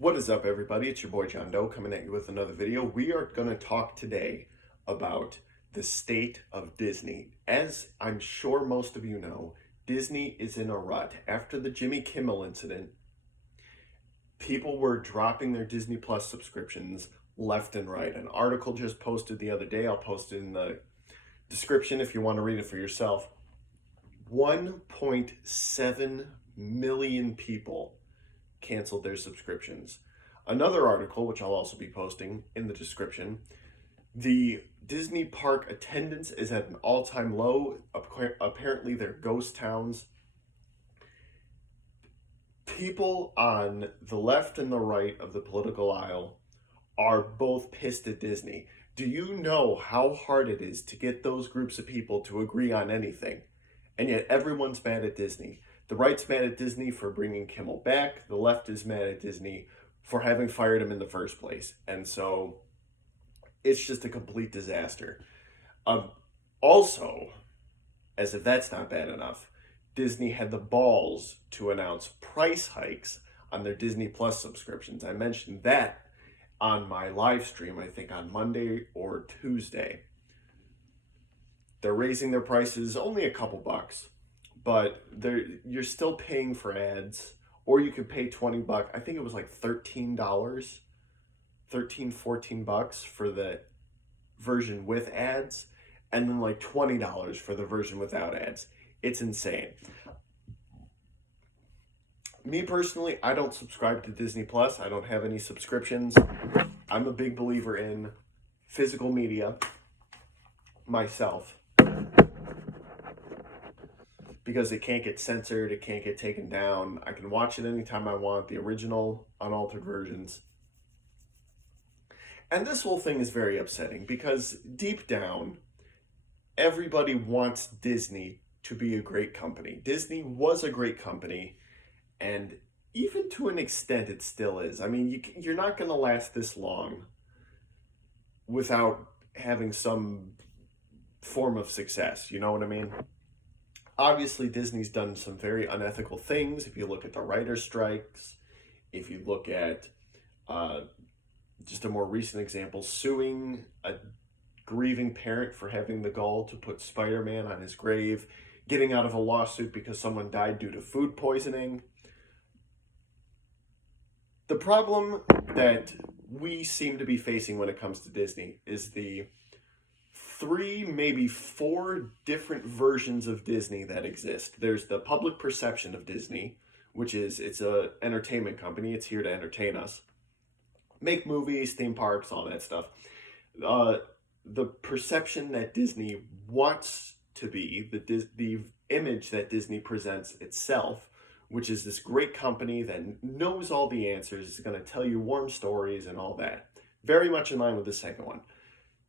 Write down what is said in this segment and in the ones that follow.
What is up, everybody? It's your boy John Doe coming at you with another video. We are going to talk today about the state of Disney. As I'm sure most of you know, Disney is in a rut. After the Jimmy Kimmel incident, people were dropping their Disney Plus subscriptions left and right. An article just posted the other day. I'll post it in the description if you want to read it for yourself. 1.7 million people canceled their subscriptions. Another article, which I'll also be posting in the description, the Disney park attendance is at an all-time low. Apparently, they're ghost towns. People on the left and the right of the political aisle are both pissed at Disney. Do you know how hard it is to get those groups of people to agree on anything? And yet everyone's mad at Disney. The right's mad at Disney for bringing Kimmel back. The left is mad at Disney for having fired him in the first place. And so it's just a complete disaster. Also, as if that's not bad enough, Disney had the balls to announce price hikes on their Disney Plus subscriptions. I mentioned that on my live stream, I think on Monday or Tuesday. They're raising their prices only a couple bucks, but you're still paying for ads, or you could pay 20 bucks. I think it was like $13, 13, 14 bucks for the version with ads, and then like $20 for the version without ads. It's insane. Me personally, I don't subscribe to Disney Plus. I don't have any subscriptions. I'm a big believer in physical media myself, because it can't get censored, it can't get taken down. I can watch it anytime I want, the original, unaltered versions. And this whole thing is very upsetting because deep down, everybody wants Disney to be a great company. Disney was a great company, and even to an extent, it still is. I mean, you're not going to last this long without having some form of success. You know what I mean? Obviously, Disney's done some very unethical things. If you look at the writer's strikes, if you look at just a more recent example, suing a grieving parent for having the gall to put Spider-Man on his grave, getting out of a lawsuit because someone died due to food poisoning. The problem that we seem to be facing when it comes to Disney is the 3, maybe 4 different versions of Disney that exist. There's the public perception of Disney, which is it's a entertainment company. It's here to entertain us, make movies, theme parks, all that stuff. The perception that Disney wants to be, the image that Disney presents itself, which is this great company that knows all the answers, is going to tell you warm stories and all that. Very much in line with the second one.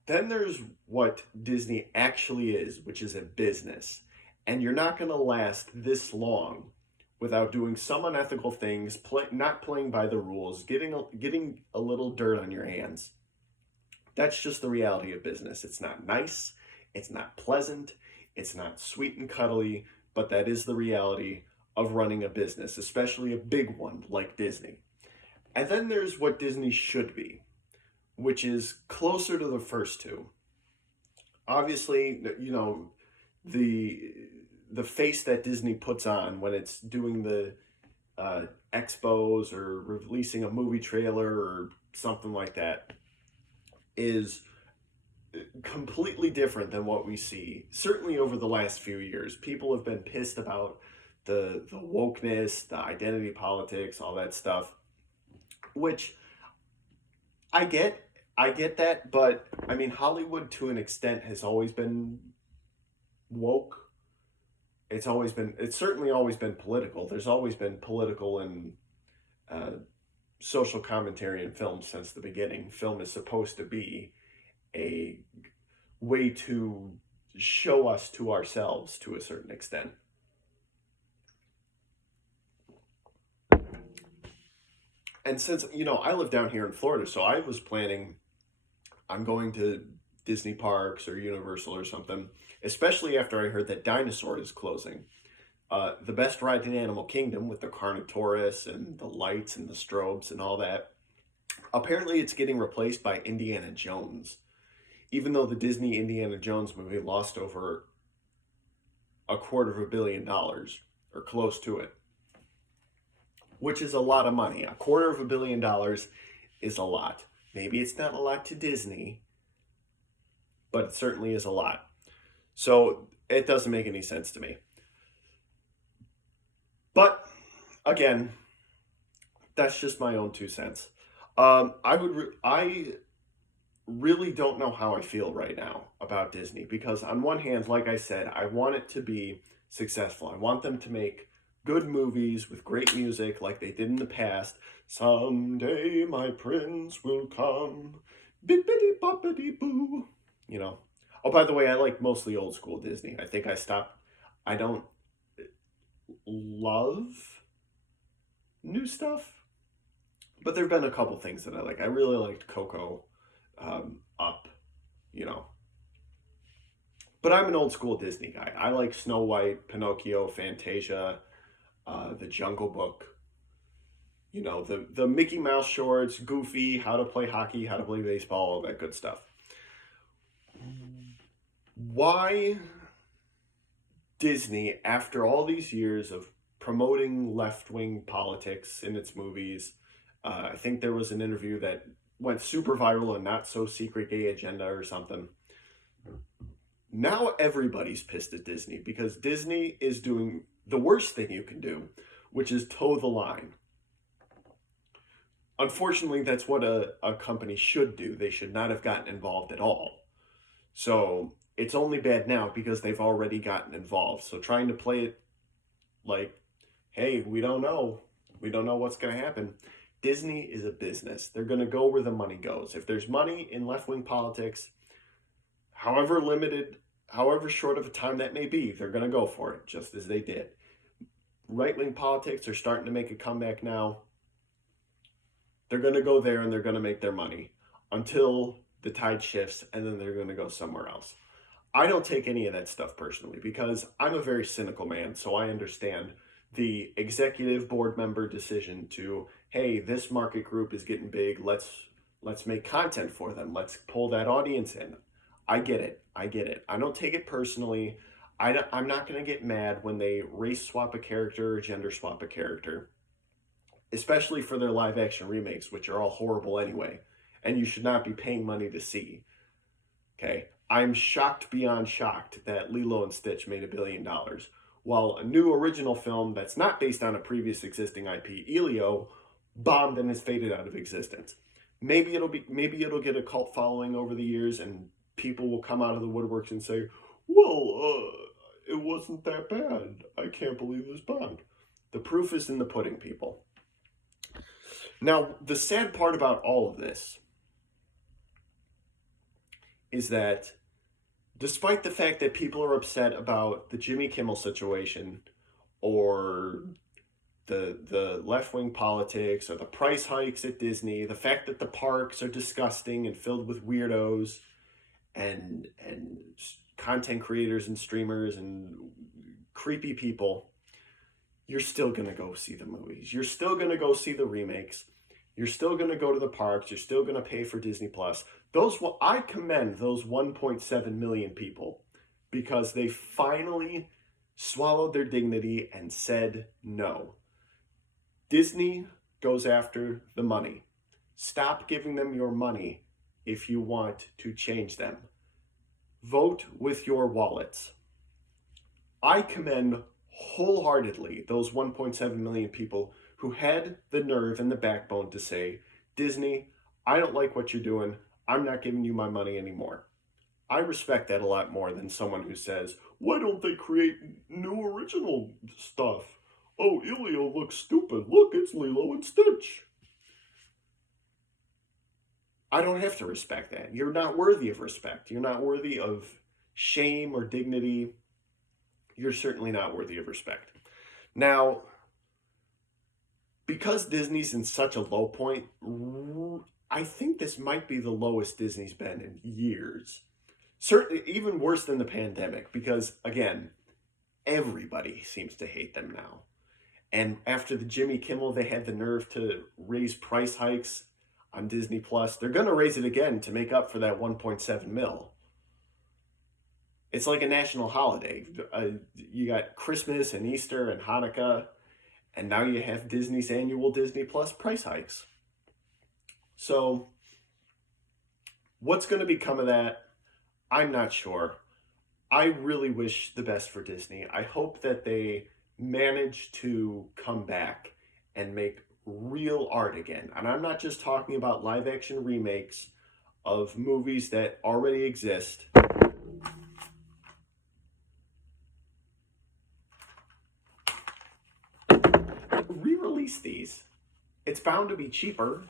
Then there's what Disney actually is, which is a business. And you're not going to last this long without doing some unethical things, not playing by the rules, getting a little dirt on your hands. That's just the reality of business. It's not nice, it's not pleasant, it's not sweet and cuddly, but that is the reality of running a business, especially a big one like Disney. And then there's what Disney should be, which is closer to the first two. Obviously, you know, the face that Disney puts on when it's doing the expos or releasing a movie trailer or something like that is completely different than what we see. Certainly over the last few years, people have been pissed about the wokeness, the identity politics, all that stuff, which I get that, but I mean, Hollywood to an extent has always been woke. It's certainly always been political. There's always been political and social commentary in film since the beginning. Film is supposed to be a way to show us to ourselves to a certain extent. And since, you know, I live down here in Florida, so I was planning on going to Disney parks or Universal or something, especially after I heard that Dinosaur is closing. The best ride in Animal Kingdom with the Carnotaurus and the lights and the strobes and all that. Apparently, it's getting replaced by Indiana Jones, even though the Disney Indiana Jones movie lost over $250 million or close to it, which is a lot of money. $250 million is a lot. Maybe it's not a lot to Disney, but it certainly is a lot. So it doesn't make any sense to me. But again, that's just my own 2 cents. I really don't know how I feel right now about Disney because on one hand, like I said, I want it to be successful. I want them to make good movies with great music like they did in the past. Someday my prince will come. Bippity boppity boo. You know. Oh, by the way, I like mostly old school Disney. I think I don't love new stuff, but there have been a couple things that I like. I really liked Coco, Up, you know. But I'm an old school Disney guy. I like Snow White, Pinocchio, Fantasia, The Jungle Book. You know, the Mickey Mouse shorts, Goofy, How to Play Hockey, How to Play Baseball, all that good stuff. Why Disney, after all these years of promoting left-wing politics in its movies, I think there was an interview that went super viral and Not So Secret Gay Agenda or something. Now everybody's pissed at Disney because Disney is doing the worst thing you can do, which is toe the line. Unfortunately, that's what a company should do. They should not have gotten involved at all. So it's only bad now because they've already gotten involved. So trying to play it like, hey, we don't know. We don't know what's going to happen. Disney is a business. They're going to go where the money goes. If there's money in left-wing politics, however limited, however short of a time that may be, they're going to go for it, just as they did. Right-wing politics are starting to make a comeback now. They're going to go there and they're going to make their money until the tide shifts and then they're going to go somewhere else. I don't take any of that stuff personally because I'm a very cynical man, so I understand the executive board member decision to, hey, this market group is getting big, let's make content for them, let's pull that audience in. I get it. I don't take it personally. I'm not going to get mad when they race swap a character or gender swap a character, especially for their live action remakes, which are all horrible anyway, and you should not be paying money to see. Okay? I'm shocked beyond shocked that Lilo and Stitch made $1 billion, while a new original film that's not based on a previous existing IP, Elio, bombed and has faded out of existence. Maybe it'll get a cult following over the years, and people will come out of the woodworks and say, well, it wasn't that bad. I can't believe this bombed. The proof is in the pudding, people. Now, the sad part about all of this is that despite the fact that people are upset about the Jimmy Kimmel situation or the left-wing politics or the price hikes at Disney, the fact that the parks are disgusting and filled with weirdos and content creators and streamers and creepy people, you're still going to go see the movies. You're still going to go see the remakes. You're still going to go to the parks. You're still going to pay for Disney Plus. I commend those 1.7 million people because they finally swallowed their dignity and said no. Disney goes after the money. Stop giving them your money if you want to change them. Vote with your wallets. I commend wholeheartedly those 1.7 million people who had the nerve and the backbone to say, Disney, I don't like what you're doing. I'm not giving you my money anymore. I respect that a lot more than someone who says, why don't they create new original stuff? Oh, Elio looks stupid. Look, it's Lilo and Stitch. I don't have to respect that. You're not worthy of respect. You're not worthy of shame or dignity. You're certainly not worthy of respect. Now, because Disney's in such a low point, I think this might be the lowest Disney's been in years. Certainly even worse than the pandemic because, again, Everybody seems to hate them now. And after the Jimmy Kimmel, they had the nerve to raise price hikes on Disney Plus. They're going to raise it again to make up for that 1.7 mil. It's like a national holiday. You got Christmas and Easter and Hanukkah, and now you have Disney's annual Disney Plus price hikes. So, what's going to become of that? I'm not sure. I really wish the best for Disney. I hope that they manage to come back and make real art again. And I'm not just talking about live action remakes of movies that already exist. Re-release these. It's bound to be cheaper.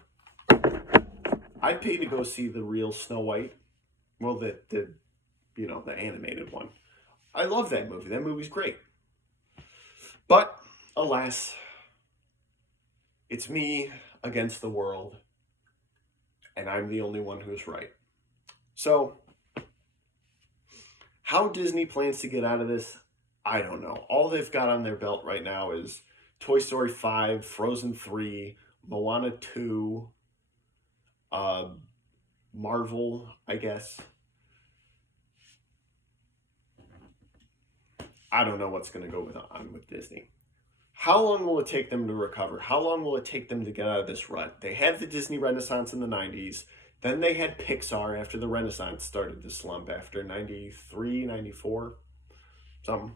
I'd pay to go see the real Snow White. Well, the animated one. I love that movie. That movie's great. But, alas, it's me against the world, and I'm the only one who's right. So, how Disney plans to get out of this, I don't know. All they've got on their belt right now is Toy Story 5, Frozen 3, Moana 2, Marvel, I guess. I don't know what's going to go on with Disney. How long will it take them to recover? How long will it take them to get out of this rut? They had the Disney Renaissance in the 90s. Then they had Pixar after the Renaissance started to slump after 93, 94, something.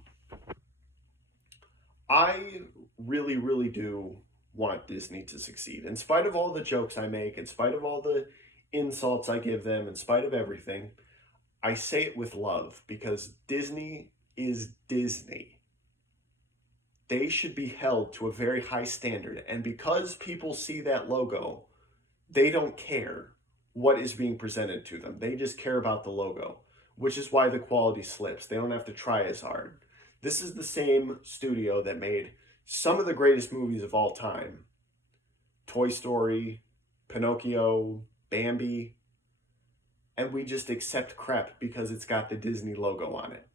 I really, really do want Disney to succeed. In spite of all the jokes I make, in spite of all the insults I give them, in spite of everything, I say it with love because Disney is Disney. They should be held to a very high standard. And because people see that logo, they don't care what is being presented to them. They just care about the logo, which is why the quality slips. They don't have to try as hard. This is the same studio that made some of the greatest movies of all time. Toy Story, Pinocchio, Bambi. And we just accept crap because it's got the Disney logo on it.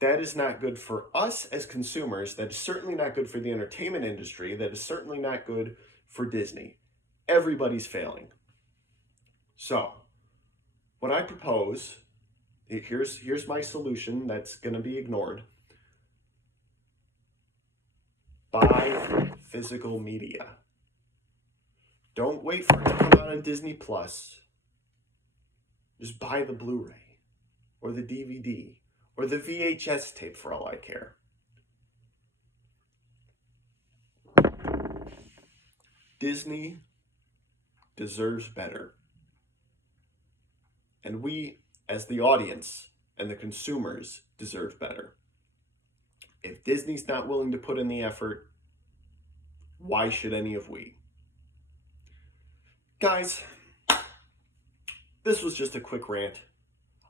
That is not good for us as consumers. That is certainly not good for the entertainment industry. That is certainly not good for Disney. Everybody's failing. So, what I propose, here's my solution that's going to be ignored. Buy physical media. Don't wait for it to come out on Disney Plus. Just buy the Blu-ray or the DVD. Or the VHS tape for all I care. Disney deserves better. And we, as the audience and the consumers, deserve better. If Disney's not willing to put in the effort, why should any of we? Guys, this was just a quick rant.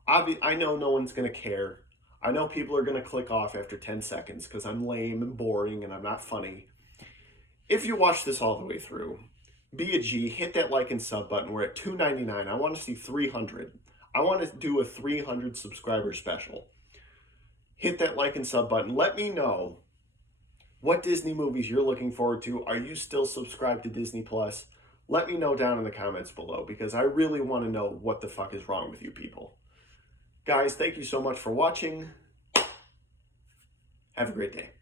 I know no one's going to care. I know people are going to click off after 10 seconds because I'm lame and boring and I'm not funny. If you watch this all the way through, be a G, hit that like and sub button. We're at $2.99. I want to see 300. I want to do a 300 subscriber special. Hit that like and sub button. Let me know what Disney movies you're looking forward to. Are you still subscribed to Disney Plus? Let me know down in the comments below because I really want to know what the fuck is wrong with you people. Guys, thank you so much for watching. Have a great day.